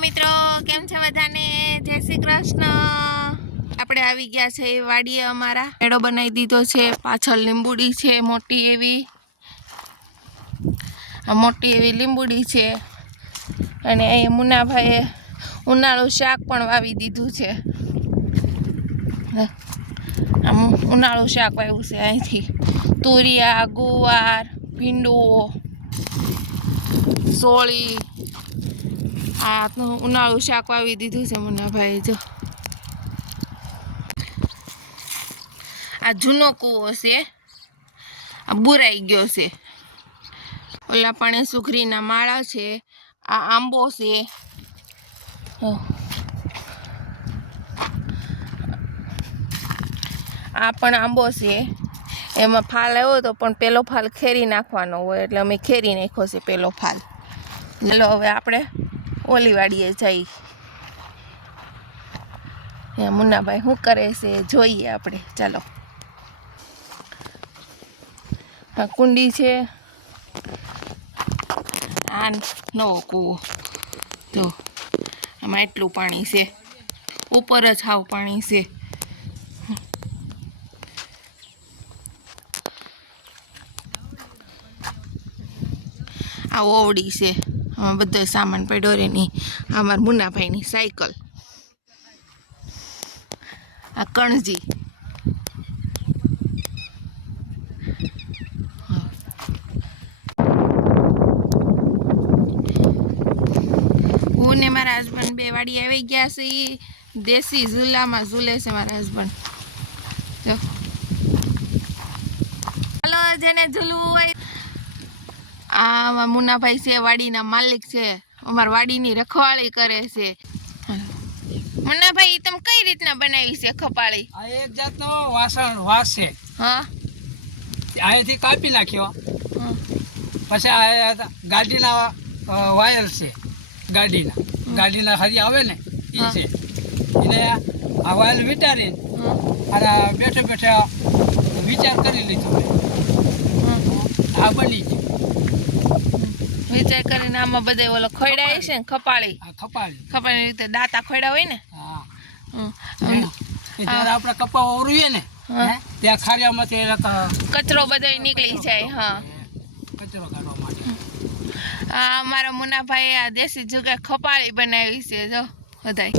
મિત્રો કેમ છે બધાને જય શ્રી કૃષ્ણ। આપણે આવી ગયા છે વાડીએ અમારા મેળો બનાવી દીધો છે। પાછળ લીંબુડી છે મોટી એવી લીંબુડી છે અને અહીં મુન્નાભાઈએ ઉનાળું શાક પણ વાવી દીધું છે। આમ ઉનાળું શાક વાવ્યું છે અહીંથી તુરિયા ગુવાર ભીંડુઓ સોળી આ ઉનાળું શાક વાવી દીધું છે મુન્નાભાઈએ। જો આ જૂનો કૂવો છે આ બુરાઈ ગયો છે। ઓલા પણ સુખરીના માળા છે આ આંબો છે આ પણ આંબો છે એમાં ફાલ આવ્યો તો પણ પેલો ફાલ ખેરી નાખવાનો હોય એટલે અમે ખેરી નાખ્યો છે પેલો ફાલ। ચાલો હવે આપણે ઓલી વાડીએ જઈ મુન્નાભાઈ શું કરે છે જોઈએ આપણે। ચાલો આ કુંડી છે આ નવો કૂવો જો આમાં એટલું પાણી છે ઉપર જ હાવ પાણી છે। આ ઓવડી છે આમાં બધો સામાન પડ્યો રે ની અમારા મુન્નાભાઈની સાયકલ આ કણજી હું ને મારા હસબન્ડ બે વાડી આવી ગયા છે દેશી ઝૂલામાં ઝૂલે છે મારા હસબન્ડ। જો હાલો જેને ઝૂલવું હોય આ મુન્નાભાઈ છે વાડીના માલિક છે અમારા વાડીની રખવાળી કરે છે। મુન્નાભાઈ તમે કઈ રીતના બનાવી છે ખપાળી? આ એક જાતનો વાસ છે હા અહીંથી કાપી નાખ્યો પછી આ ગાડીના વાયર છે ગાડીના હરી આવે ને એ છે એને આ વાયર વિચારીને અને બેઠે વિચાર કરી લીધો આ બની ગયું વિચાર કરીને આમાં બધે ઓલો ખોયડા છે ને ખપાળી રીતે દાંતા ખોયડા હોય ને જ્યારે આપણે કપા ઓરવીએ ને ત્યાં ખારિયામાંથી કચરો બધો નીકળી જાય। હા કચરો કાઢવા માટે આ અમારા મુન્નાભાઈ આ દેશી જુગાર ખપાળી બનાવી છે। જો બધાય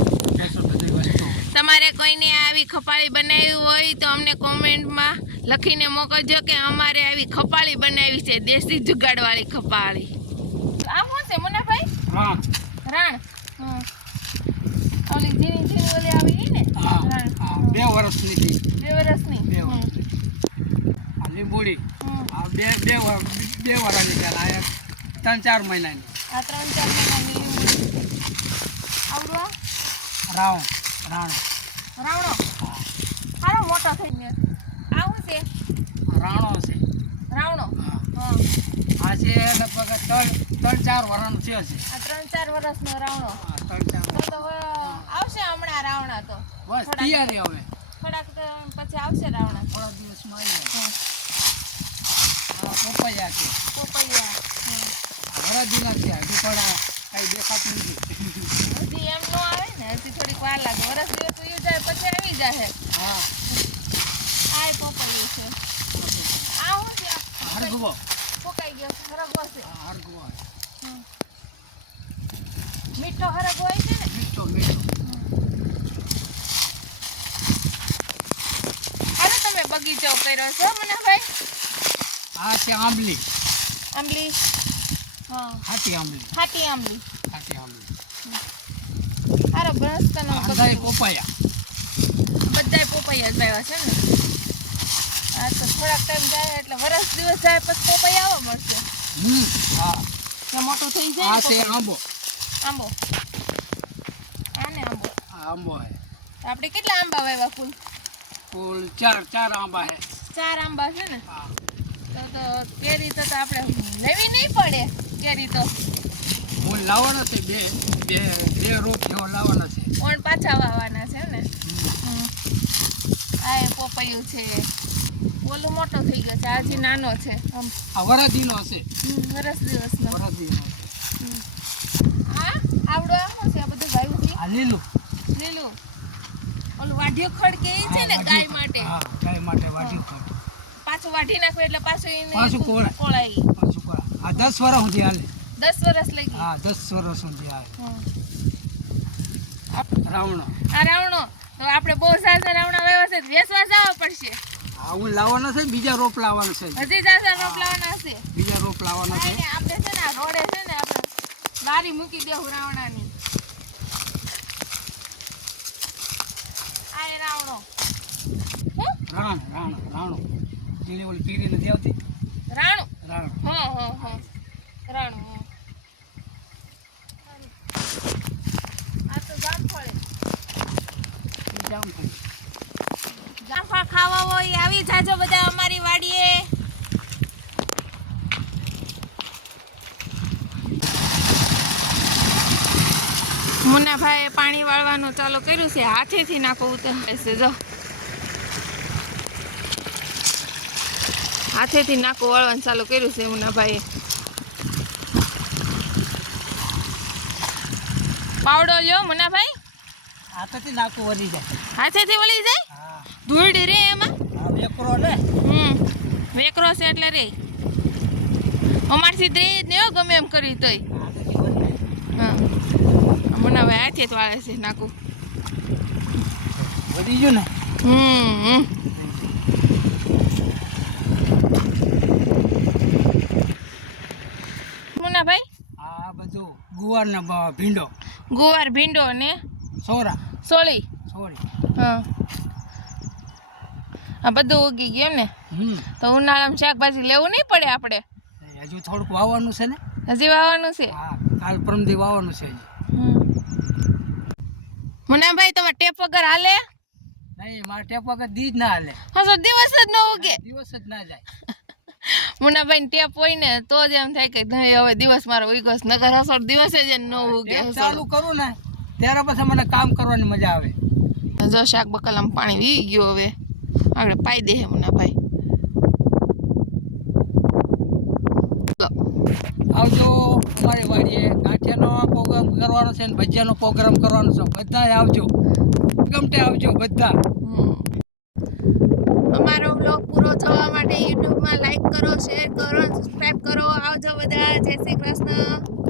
તમારે કોઈને આવી ખપાળી બનાવી હોય તો અમને કોમેન્ટમાં લખીને મોકલજો કે અમારે આવી ખપાળી બનાવી છે દેશી જુગાડવાળી ખપાળી। આ શું છે મુન્નાભાઈ? હા રાણ ઓલી ઝીણી ઓલી આવી ને રાણ 2 વર્ષની 2 વર્ષની આ લીંબુડી આ બે વર્ષની પહેલા 3-4 મહિનાની આ 3-4 મહિનાની લીંબુડી આવડો રાવણો હારો મોટો થઈ ગયો। આ શું છે? રાવણો છે રાવણો હા આ છે લગભગ 3-4 વર્ષનો છે આ 3-4 વર્ષનો રાવણો તો આવશે હમણાં રાવણા તો બસ તૈયારી હવે થોડાક પછી આવશે રાવણા થોડા દિવસમાં આવી જાય। પોપૈયા છે વરદીના છે હજુ પણ કઈ દેખાતું નથી હજી એમ નો આવે ને હજી થોડીક વાર લાગે વરસ દિવસ ઉઈ જાય પછી આવી જાય। હા આ પોપૈયું છે આ શું છે? હરગવો પોકાઈ ગયો હરગવો છે હરગવો મીઠો હરગવો હોય છે ને મીઠો હાલો તમે બગીચો કર્યો છો મુન્નાભાઈ? આ છે આંબલી હા હાથી આંબલી હારો બનસ્તનો બધાય પોપૈયા જ આવ્યા છે ને આ તો થોડાક ટાઈમ જાય એટલે વરસ દિવસ જાય પછી પોપૈયા આવવા મળશે। હા મોટું થઈ જાય આ છે આંબો આંબો આપણે કેટલા આંબા વાવ્યા કુલ 4 આંબા છે 4 આંબા છે ને તો કેરી તો આપણે લેવી નહીં પડે કેરી તો હું લાવવાનો છે બે રોપ જેવો લાવવાનો છે ઓણ પાછા વાવવાના છે ને આ પોપૈયું છે ઓલું મોટો થઈ ગયો છે આજે નાનો છે આ વરદીનો છે વરસ દિવસનો વરદીનો આ આવડો આમ છે આ આ લીલું લીલું ઓલું વાઢિયું ખડ કે ઈ છે ને ગાય માટે હા ગાય માટે વાઢ્યું ખડ પાછું વાઢી નાખો એટલે પાછું પાછું એને કોળાઈ પાછું કોળા આ 10 વર્ષ સુધી હાલે 10 વર્ષ લગી હા 10 વર્ષ સુધી હાલે રાવણો આ રાવણો તો આપણે બહુ સારા રાવણા વાવ્યા છે વેચવા જવા પડશે હા હું લાવવાનો છે બીજા રોપ લાવવાનો છે હજી સારા રોપ લાવવાના છે બીજા રોપ લાવવાના છે ને આપણે છે ને આ રોડે છે ને આપણે લારી મૂકી દેવું રાવણાની આ એ રાવણો રાણો જેને ઓલી પીરી નથી આવતી રાણું રાણો હા રાણું આ તો જામફળ જામફળ ખાવા હોય આવી જાજો બધા અમારી વાડીએ મુન્નાભાઈએ પાણી વાળવાનું ચાલુ કર્યું છે હાથેથી નાખવું તો છે જો હાથેથી નાખું વાળવાનું ચાલુ કર્યું છે મુન્નાભાઈએ પાવડો લ્યો મુન્નાભાઈ હાથેથી નાખું વળી જાય હાથેથી વળી જાય હા ધૂળ રે એમાં આ વેકરો ને વેકરો છે એટલે રે અમારથી દે જ ને ગમે એમ કરી તોય હાથેથી વળી જાય હા મુન્નાભાઈ હાથે જ વાળે છે નાખું વળી ગયું ને મુન્નાભાઈ આ બધું ગુવારના ભીંડો ગુવાર ભીંડો ને સોરા સોળી સોરી હા આ બધું ઉગી ગયું ને તો ઉનાળામાં શાકભાજી લેવું નહીં પડે આપણે હજુ થોડુંક વાવવાનું છે ને હજી વાવવાનું છે હા કાલ પરમદી વાવવાનું છે હજી મુન્નાભાઈ તમારે ટેપ વગર હાલે નહીં મારે ટેપ વગર દી જ ના હાલે હા તો દિવસ જ ન ઉગે દિવસ જ ના જાય મુન્નાભાઈ ટેપ હોય ને તો જ એમ થાય કે નહીં હવે દિવસ મારો ઉગ્યો છે. નકર હસોડ દિવસે જ ન ઉગે ટેપ ચાલુ કરું ને ત્યારે પછી મને કામ કરવાની મજા આવે જો શાક બકાલામાં પાણી વી ગયું હવે આપણે પાઈ દે મુન્નાભાઈ આવજો અમારી વાડીએ ગાંઠિયાનો પ્રોગ્રામ કરવાનો છે ને ભજીયાનો પ્રોગ્રામ કરવાનો છે બધાય આવજો ગમતે આવજો બધા અમારો બ્લોગ પૂરો થવા માટે યુટ્યુબમાં લાઈક કરો શેર કરો સબસ્ક્રાઇબ કરો આવજો બધા જય શ્રી કૃષ્ણ